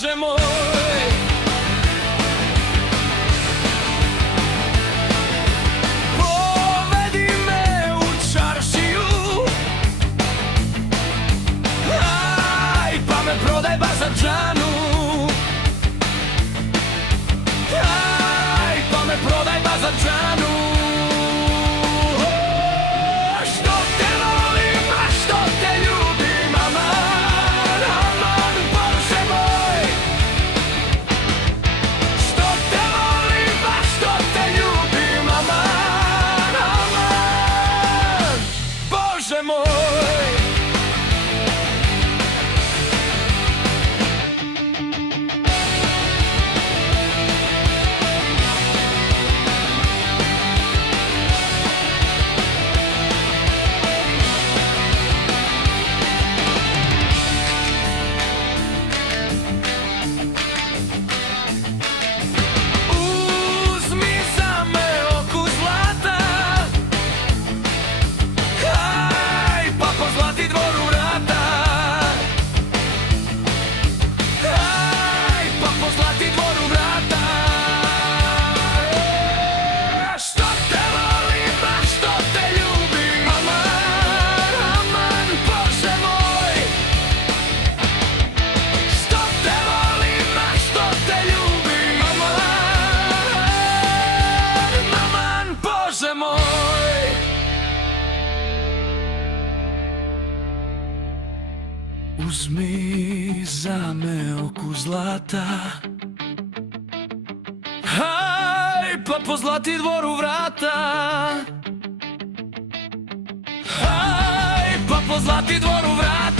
Bože moj. Povedi me u čaršiju, aj, pa me prodaj Bazardžanu. Aj, pa me prodaj Bazardžanu. Što te volim, a što te ljubim, aman, aman, Bože moj. Što te volim, a što te ljubim, aman, aman, Bože moj. Uzmi za me oku zlata, haj, pa pozlati dvoru vrata. Haj, pa pozlati dvoru vrata.